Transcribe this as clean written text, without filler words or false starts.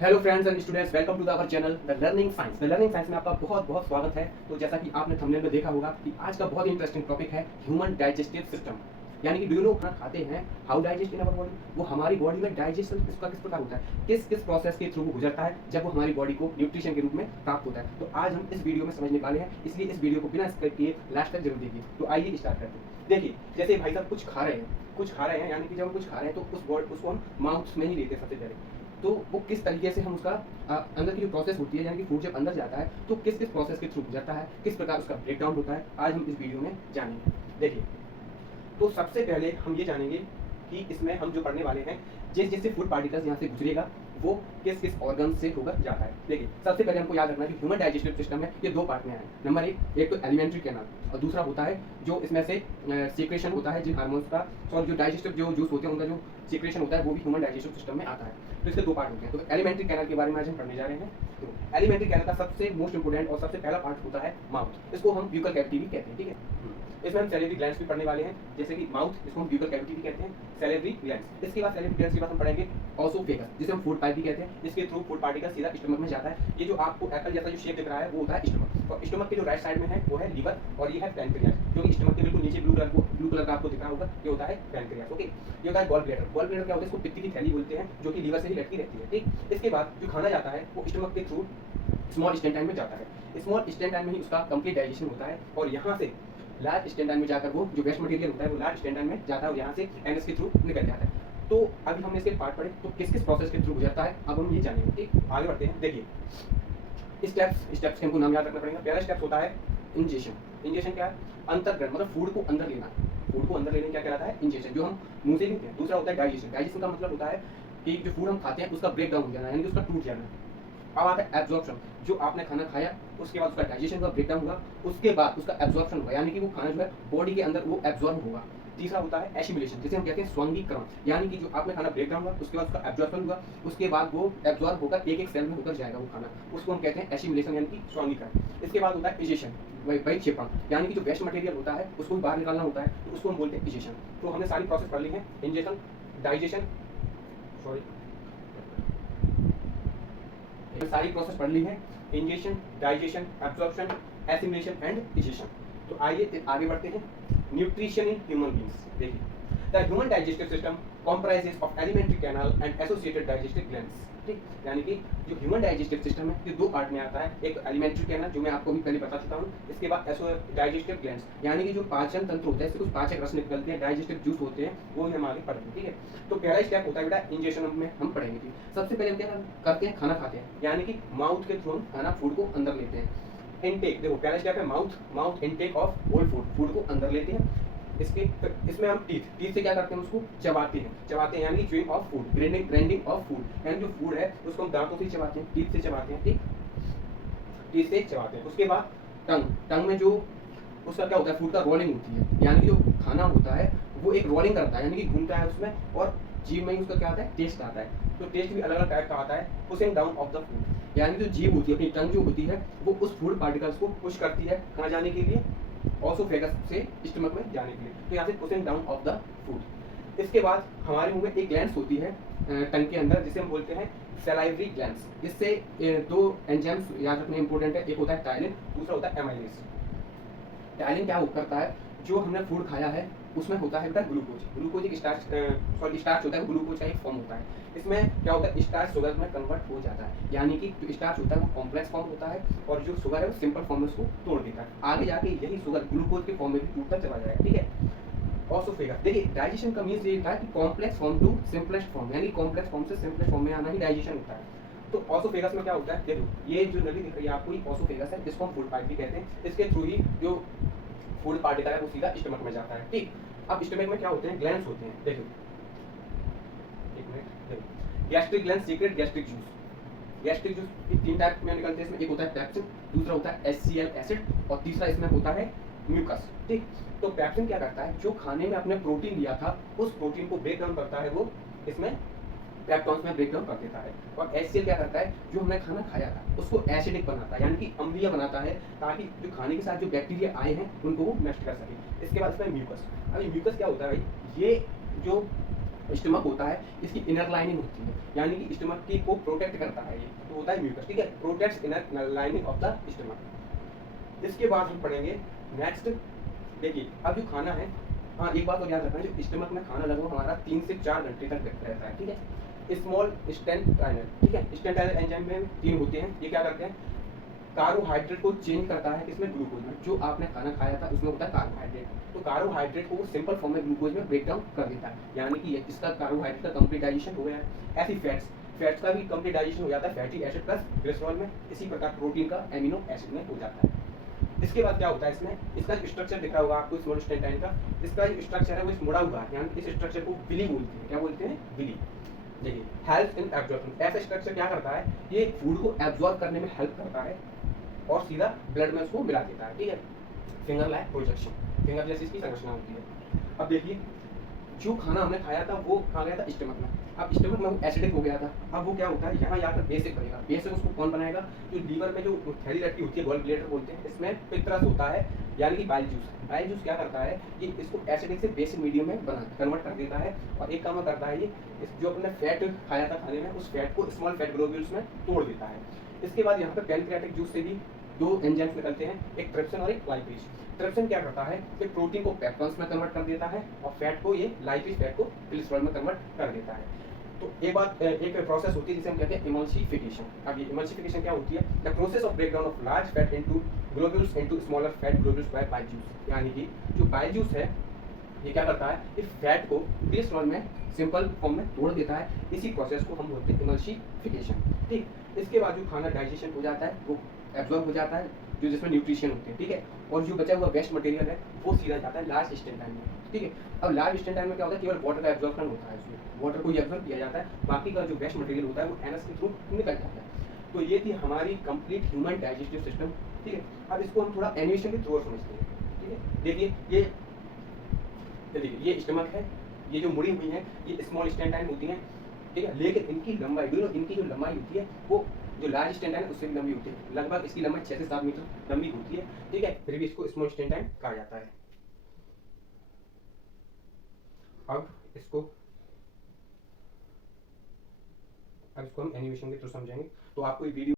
Hello friends and students, welcome to our channel the learning science. The learning science में आपका बहुत बहुत स्वागत है। तो जैसा कि आपने थंबनेल में देखा होगा कि आज का बहुत इंटरेस्टिंग टॉपिक है ह्यूमन डाइजेस्टिव सिस्टम। यानी कि डू लोग खाना खाते हैं, how digest in our body, वो हमारी बॉडी में डाइजेशन किस प्रकार होता है, किस किस प्रोसेस के थ्रू गुजरता है जब वो हमारी बॉडी को न्यूट्रिशन के रूप में प्राप्त होता है। तो आज हम इस वीडियो में समझने वाले हैं, इसलिए इस वीडियो को बिना स्किप किए लास्ट तक जरूर देखिए। तो आइए स्टार्ट करते हैं। देखिए, जैसे भाई साहब कुछ खा रहे हैं, यानी कि जब हम कुछ खा रहे हैं तो उसको हम माउथ में ही लेते हैं सबसे पहले। तो वो किस तरीके से हम उसका अंदर की जो प्रोसेस होती है, यानी कि फूड जब अंदर जाता है तो किस किस प्रोसेस के थ्रू जाता है, किस प्रकार उसका ब्रेकडाउन होता है, आज हम इस वीडियो में जानेंगे। देखिए, तो सबसे पहले हम ये जानेंगे कि इसमें हम जो पढ़ने वाले हैं, जैसे फूड पार्टिकल्स यहाँ से गुजरेगा वो किस किस ऑर्गन से होकर जाता है। देखिए, सबसे पहले हमको याद रखना है कि ह्यूमन डाइजेस्टिव सिस्टम में ये दो पार्ट में है। नंबर एक तो एलिमेंट्री कैनाल, और दूसरा होता है जो इसमें से सीक्रेशन होता है जिन हार्मोन्स का, और जो डाइजेस्टिव जो जूस होते हैं उनका जो सीक्रेशन होता है वो भी ह्यूमन डाइजेस्टिव सिस्टम में आता है। तो इसके दो पार्ट होते हैं। तो एलिमेंट्री कैनाल के बारे में आज हम पढ़ने जा रहे हैं। तो एलिमेंट्री कैनाल का सबसे मोस्ट इंपोर्टेंट और सबसे पहला पार्ट होता है माउथ। इसको हम ब्यूकल कैविटी भी कहते हैं, ठीक है। इसमें हम सैलिवरी ग्लैंड्स भी पढ़ने वाले हैं, जैसे कि माउथ, इसको हम ब्यूकल कैविटी भी कहते हैं, सैलिवरी ग्लैंड्स। इसके बाद सैलिवरी ग्लैंड्स के बाद हम पढ़ेंगे ओसोफेगस, जिसे हम फूड पाइप भी कहते हैं। इसके थ्रू फूड पार्टिकल सीधा स्टमक में जाता है। ये जो आपको एप्पल जैसा जो शेप दिख रहा है वो होता है स्टमक, और स्टमक के जो राइट साइड में है वो है लीवर, और ये है पैनक्रियाज, जो कि स्टमक के बिल्कुल नीचे ब्लू कलर का आपको दिख रहा होगा, ये होता है पैनक्रियाज। ओके, ये होता है गॉल ब्लैडर। गॉल ब्लैडर क्या होता है, इसको पित्त की थैली बोलते हैं, जो कि लीवर से ही लटकी रहती है, ठीक। इसके बाद जो खाना जाता है वो स्टमक के थ्रू स्मॉल इंटेस्टाइन में जाता है। स्मॉल इंटेस्टाइन में ही उसका कंप्लीट डाइजेशन होता है, और यहाँ से लार्ज इंटेस्टाइन में जाकर वो जो वेस्ट मटेरियल होता है वो लार्ज इंटेस्टाइन में जाता है, और यहाँ से एनएस के थ्रू निकल जाता है। तो अभी हमने इसके पार्ट पढ़े, तो किस किस प्रोसेस के थ्रू गुजरता है अब हम ये जानेंगे, ठीक। आगे बढ़ते हैं। देखिए, स्टेप्स के हमको नाम याद रखना पड़ेगा। पहला स्टेप होता है इंजेशन। इंजेशन क्या है, अंतर्ग्रहण, मतलब फूड को अंदर लेना। फूड को अंदर लेने क्या कहलाता है, इंजेशन, जो हम मुंह से लेते हैं। दूसरा होता है डाइजेशन। डाइजेशन का मतलब होता है कि जो फूड हम खाते हैं उसका ब्रेक डाउन हो जाना, यानी कि उसका टूट जाना। अब आता है एब्जॉर्प्शन, जो आपने खाना खाया उसके बाद उसका डाइजेशन हुआ, ब्रेकडाउन हुआ, उसके बाद उसका एब्जॉर्प्शन हुआ, यानी कि वो खाना जो है बॉडी के अंदर वो एब्जॉर्ब होगा। तीसरा होता है एसिमिलेशन, जिसे हम कहते हैं स्वांगीकरण, यानी कि जो आपने खाना ब्रेकडाउन हुआ उसके बाद उसका एब्जॉर्प्शन हुआ, उसके बाद वो एब्जॉर्ब होकर एक एक सेल में होकर जाएगा वो खाना, उसको हम कहते हैं एसिमिलेशन, यानी कि स्वांगीकरण। इसके बाद होता है इजेशन, परिक्षेपण, यानी कि जो वेस्ट मटेरियल होता है उसको बाहर निकालना होता है, तो उसको हम बोलते हैं इजेशन। तो हमने सारी प्रोसेस पढ़ ली है, इंजेशन, डाइजेशन, सारी प्रोसेस पढ़ ली है, ingestion, digestion, absorption, assimilation and egestion. तो आइए आगे बढ़ते हैं। Nutrition in human beings. देखिए, the human digestive system comprises of alimentary canal and associated digestive glands, ठीक। यानी कि जो ह्यूमन डाइजेस्टिव सिस्टम है ये दो पार्ट में आता है। एक एलिमेंट्री कैनाल, जो मैं आपको भी पहले बता चुका हूँ। इसके बाद डाइजेस्टिव ग्लैंड्स, यानी कि जो पाचन तंत्र होता है, इससे कुछ पाचक रस निकलते हैं, डाइजेस्टिव जूस होते हैं, वो हम आगे पढ़ेंगे, ठीक है। तो पहला स्टेप होता है बेटा इंजेशन में हम पढ़ेंगे, ठीक। सबसे पहले हम क्या करते हैं, खाना खाते हैं, यानी कि माउथ के थ्रू हम खाना फूड को अंदर लेते हैं। इनटेक, देखो पहला स्टेप है mouth intake of whole food को अंदर लेते हैं। इसमें हम टीथ से क्या करते हैं, उसको चबाते हैं, यानी chewing of food, grinding of food, यानी जो फूड है उसको हम दांतों से चबाते हैं, टीथ से चबाते हैं, ठीक, टीथ से चबाते हैं। उसके बाद टंग में जो उसका क्या होता है, फूड का रोलिंग होती है, यानी कि जो खाना होता है वो एक रोलिंग करता है, यानी कि घूमता है उसमें, और जीभ में ही उसका क्या आता है, टेस्ट आता है। तो टेस्ट भी अलग अलग टाइप का आता है। Pushing down of the food, यानी जो जीभ होती है, अपनी टंग जो होती है वो उस फूड पार्टिकल्स को पुश करती है कहाँ जाने के लिए, ओसोफेगस से स्टमक में जाने के लिए। तो यहाँ से pushing down of the food. इसके बाद हमारे मुंह में एक ग्लैंड्स होती है टंग के अंदर, जिसे हम बोलते हैं सलाइवरी ग्लैंड्स। इससे दो एंजाइम्स याद रखने इंपॉर्टेंट है, एक होता है टाइलिन, दूसरा होता है एमाइलेज। टाइलिन क्या करता है, जो हमने फूड खाया है उसमें होता है बेटा ग्लूकोज एक स्टार्च होता है, ग्लूकोज का एक फॉर्म होता है। इसमें क्या होता है, स्टार्च शुगर में कन्वर्ट हो जाता है, यानी कि जो स्टार्च होता है वो कॉम्प्लेक्स फॉर्म होता है, और जो शुगर है वो सिंपल फॉर्म में उसको तोड़ देता है। आगे जाके यही शुगर ग्लूकोज के फॉर्म में भी टूटता चला जाएगा, ठीक है। ऑसोफेगस, देखिए डाइजेशन का मीन्स ये था कि complex form to simplest form, यानी कॉम्प्लेक्स फॉर्म से सिंपलेस्ट फॉर्म में आना ही डाइजेशन होता है। तो ऑसोफेगस में क्या होता है, देखो ये जो नली दिख रही है आपको, ये ऑसोफेगस है, जिसको हम फूड पाइप भी कहते हैं। इसके थ्रू ही जो फूड पार्टिकल है वो सीधा स्टमक में जाता है, ठीक। अब स्टमक में क्या होते हैं, ग्लैंड्स होते हैं, देखो एक मिनट, देखो gastric gland secret gastric juice. Gastric juice तीन टाइप में निकलते हैं इसमें, एक होता है पेप्सिन, दूसरा होता है HCl एसिड, और तीसरा इसमें होता है म्यूकस, ठीक। तो पेप्सिन क्या करता है, जो खाने में आपने प्रोटीन लिया था उस प्रोटीन को ब्रेक डाउन करता है, वो इसमें पेप्टॉन्स में ब्रेक डाउन कर देता है। और HCl क्या करता है, जो हमने खाना खाया था उसको एसिडिक बनाता है, यानी कि अम्लीय बनाता है, ताकि जो खाने के साथ जो बैक्टीरिया आए हैं उनको वो नष्ट कर सके। इसके बाद इसमें म्यूकस। अब म्यूकस क्या होता है भाई, ये जो स्टमक होता है, इसकी इनर लाइनिंग होती है, यानी कि स्टमक की को प्रोटेक्ट करता है, ये तो होता है म्यूकस, ठीक है, protects inner lining of the stomach. इसके बाद हम पढ़ेंगे नेक्स्ट। देखिए अब जो खाना है, हाँ एक बात और याद रखना, जो स्टमक में खाना लगभग हमारा 3 से 4 घंटे तक रहता है, ठीक है। स्मॉल स्टेंटाइनल, ठीक है, स्टेंटाइनल एंजाइम में 3 होते हैं, ये क्या करते हैं, कार्बोहाइड्रेट को चेंज करता है, किसमें, ग्लूकोज में। जो आपने खाना खाया था उसमें होता है कार्बोहाइड्रेट, तो कार्बोहाइड्रेट को वो सिंपल फॉर्म में ग्लूकोज में ब्रेक डाउन कर देता है, यानी कि इसका कार्बोहाइड्रेट का कंप्लीट डाइजेशन हो गया है। ऐसी फैट्स का भी कंप्लीट डाइजेशन हो जाता है, फैटी एसिड प्लस ग्लिसरॉल में। इसी प्रकार प्रोटीन का एमिनो एसिड में हो जाता है। इसके बाद क्या होता है, इसमें इसका स्ट्रक्चर दिख रहा होगा आपको स्मॉल स्टेंटाइन का, इसका जो स्ट्रक्चर है वो मुड़ा हुआ है, यानी इस स्ट्रक्चर को विली बोलते हैं। क्या बोलते हैं, विली। देखिए हेल्प इन एब्जॉर्प्शन, ऐसा स्ट्रक्चर क्या करता है, ये फूड को एब्जॉर्ब करने में हेल्प करता है और सीधा ब्लड में उसको मिला देता है, ठीक है। फिंगर लाइक प्रोजेक्शन, फिंगर जैसी इसकी संरचना होती है। अब देखिए जो खाना हमने खाया था वो कहाँ गया था, स्टमक में। अब स्टमक में वो एसिडिक हो गया था, अब वो क्या होता है, यहाँ जाकर बेसिक बनेगा। बेसिक उसको कौन बनाएगा, जो लीवर में जो थैली रखी होती है, गॉल ब्लैडर बोलते हैं, इसमें पित्रस होता है, यानी कि बाइल जूस। बाइल जूस क्या करता है, ये इसको एसिडिक से बेसिक मीडियम में बना कन्वर्ट कर देता है, और एक काम करता है, ये जो अपने फैट खाया था खाने में, उस फैट को स्मॉल फैट ग्लोब्यूल्स में तोड़ देता है। इसके बाद यहाँ पर पैनक्रियाटिक जूस से भी 2 एंजाइम्स निकलते हैं, एक ट्रिप्सिन और एक लाइपेज। ट्रिप्सिन क्या करता है कि प्रोटीन को पेप्टोन्स में कन्वर्ट कर देता है, और फैट को, ये लाइपेज फैट को ग्लिसरॉल में कन्वर्ट कर देता है। तो एक प्रोसेस होती है जिसे हम कहते हैं इमल्सिफिकेशन। अब ये इमल्सिफिकेशन क्या होती है, the process of breakdown of large fat into globules into smaller fat globules by bile juice. यानी कि जो बाइल जूस है ये क्या करता है, इस फैट को ग्लिसरॉल में सिंपल फॉर्म में तोड़ देता है। इसी प्रोसेस को हम बोलते हैं इमल्सिफिकेशन, ठीक। इसके बाद जो खाना डाइजेशन हो जाता है वो एब्जॉर्ब हो जाता है, जो जिसमें न्यूट्रिशन होते हैं, ठीक है, और जो बचा हुआ वेस्ट मटेरियल है वो सीधा जाता है लार्ज इंटेस्टाइन में, ठीक है। अब लार्ज इंटेस्टाइन में क्या होता है, केवल वाटर का एब्जॉर्प्शन होता है, उसमें वाटर को एब्जॉर्ब किया जाता है, बाकी का जो वेस्ट मटेरियल होता है वो एनस के थ्रू निकल जाता है। तो ये थी हमारी कंप्लीट ह्यूमन डाइजेस्टिव सिस्टम, ठीक है। अब इसको हम थोड़ा एनिमेशन के थ्रू समझते हैं, ठीक है। देखिए ये स्टमक है, ये जो मुड़ी हुई है ये स्मॉल स्टेंटाइन होती हैं, ठीक है, लेकिन इनकी लंबाई, इनकी जो लंबाई होती है वो जो लार्ज स्टेंटाइन है उससे भी लंबी होती है, लगभग इसकी लंबाई 6 से 7 मीटर लंबी होती है, ठीक है, फिर भी इसको स्मॉल स्टेंटाइन कहा जाता है। अब इसको हम एनिमेशन के थ्रू समझेंगे, तो आपको ये वीडियो